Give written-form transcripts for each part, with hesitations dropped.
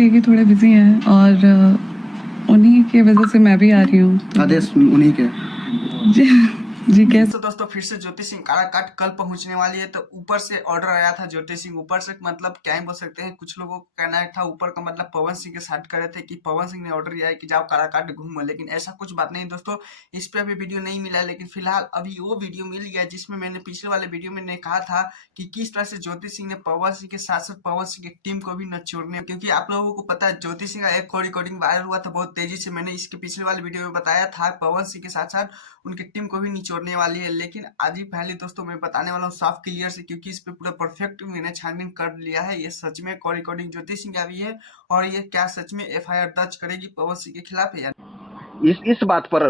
लेके थोड़े बिजी हैं और उन्हीं की वजह से मैं भी आ रही हूँ। आदेश उन्हीं के। जी कैसे? तो दोस्तों फिर से ज्योति सिंह काराकाट कल पहुंचने वाली है। तो ऊपर से ऑर्डर आया था ज्योति सिंह ऊपर से, मतलब क्या ही बोल सकते हैं, कुछ लोगों का कहना था ऊपर का मतलब पवन सिंह के साथ करे थे कि पवन सिंह ने ऑर्डर दिया है कि जाओ काराकाट घूमो, लेकिन ऐसा कुछ बात नहीं दोस्तों। इस पे अभी वीडियो नहीं मिला है, लेकिन फिलहाल अभी वो वीडियो मिल गया जिसमें मैंने पिछले वाले वीडियो में कहा था कि किस तरह से ज्योति सिंह ने पवन सिंह के साथ साथ पवन सिंह की टीम को भी नचोड़ने, क्योंकि आप लोगों को पता है ज्योति सिंह का एक रिकॉर्डिंग वायरल हुआ था बहुत तेजी से। मैंने इसके पिछले वाले वीडियो में बताया था पवन सिंह के साथ साथ उनकी टीम को भी निचोड़ने वाली है। लेकिन आज ही पहले दोस्तों मैं बताने वाला हूँ साफ क्लियर से, क्योंकि इस पे पूरा परफेक्ट मैंने छानबीन कर लिया है। ये सच में कॉल रिकॉर्डिंग ज्योति सिंह की आई है और ये क्या सच में एफआईआर दर्ज करेगी पवन सिंह के खिलाफ है या इस बात पर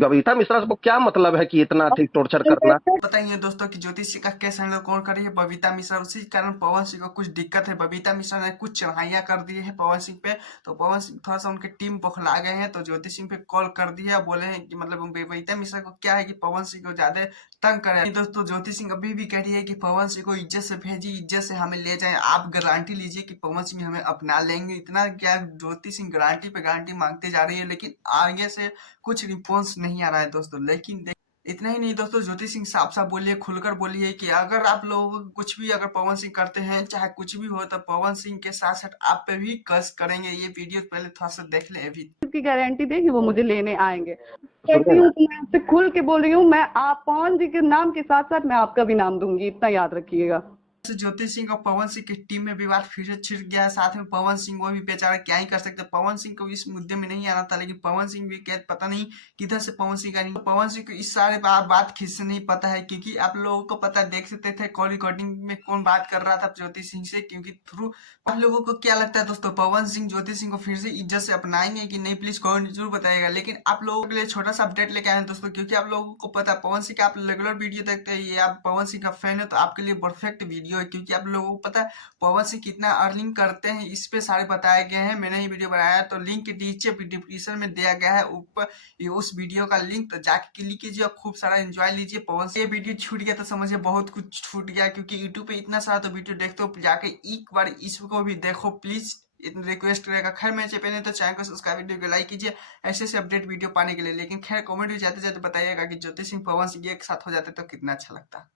बबीता मिश्रा को क्या मतलब है कि इतना अधिक टॉर्चर करना? पता ही है दोस्तों कि ज्योति सिंह का केस हैंडल कौन कर रही है, बबीता मिश्रा। उसी कारण पवन सिंह को कुछ दिक्कत है। बबीता मिश्रा ने कुछ चढ़ाइयां कर दी है पवन सिंह पे, तो पवन सिंह थोड़ा सा उनकी टीम बौखला गए हैं, तो ज्योति सिंह पे कॉल कर दी है। बोले हैं कि मतलब बबीता मिश्रा को क्या है कि पवन सिंह को ज्यादा तंग करे। दोस्तों ज्योति सिंह अभी भी कह रही है कि पवन सिंह को इज्जत से भेजी, इज्जत से हमें ले जाए, आप गारंटी लीजिए कि पवन सिंह हमें अपना लेंगे। इतना क्या ज्योति सिंह गारंटी पे गारंटी मांगते जा रही है, लेकिन आगे से कुछ रिस्पॉन्स नहीं आ रहा है दोस्तों। लेकिन इतना ही नहीं दोस्तों, ज्योति सिंह साफ साफ बोलिए, खुलकर बोलिए कि अगर आप लोग कुछ भी अगर पवन सिंह करते हैं, चाहे कुछ भी हो, तो पवन सिंह के साथ साथ आप पे भी कस करेंगे। ये वीडियो पहले थोड़ा सा देख ले। अभी की गारंटी दे कि वो मुझे लेने आएंगे। कहती हूँ मैं आपसे खुल के बोल रही हूँ, मैं आप पवन जी के नाम के साथ साथ मैं आपका भी नाम दूंगी, इतना याद रखिएगा। ज्योति सिंह और पवन सिंह की टीम में विवाद फिर से छिड़ गया है। साथ में पवन सिंह वो भी बेचारा क्या ही कर सकते, पवन सिंह को इस मुद्दे में नहीं आना था, लेकिन पवन सिंह भी क्या पता नहीं किधर से पवन सिंह का नहीं, पवन सिंह को इस सारे बात खींच से नहीं पता है, क्योंकि आप लोगों को पता देख सकते थे कॉल रिकॉर्डिंग में कौन बात कर रहा था ज्योति सिंह से, क्योंकि थ्रू आप लोगों को क्या लगता है दोस्तों, पवन सिंह ज्योति सिंह को फिर से इज्जत से अपनाएंगे कि नहीं, प्लीज कमेंट जरूर बताइएगा। लेकिन आप लोगों के लिए छोटा सा अपडेट लेके आए हैं दोस्तों, क्योंकि आप लोगों को पता है पवन सिंह का आप रेगुलर वीडियो देखते हैं, ये आप पवन सिंह का फैन है तो आपके लिए परफेक्ट वीडियो है, क्योंकि आप लोगों को पता है पवन सिंह कितना अर्निंग करते हैं, इस पे सारे बताए गए हैं। मैंने ही वीडियो बनाया है, तो लिंक नीचे डिस्क्रिप्शन में दिया गया है ऊपर, ये उस वीडियो का लिंक, तो जाके क्लिक कीजिए और खूब सारा एंजॉय लीजिए। पवन सिंह ये वीडियो छूट गया तो समझिए बहुत कुछ छूट गया, क्योंकि यूट्यूब पे इतना सारा तो वीडियो देखते हो, जाके एक बार इसको भी देखो प्लीज, इतना रिक्वेस्ट रहेगा। खैर मैं चैनल तो चैनल को सब्सक्राइब, वीडियो को लाइक कीजिए ऐसे से अपडेट वीडियो पाने के लिए। लेकिन खैर कमेंट भी जाते जाते बताइएगा कि ज्योति सिंह पवन सिंह एक साथ हो जाते तो कितना अच्छा लगता।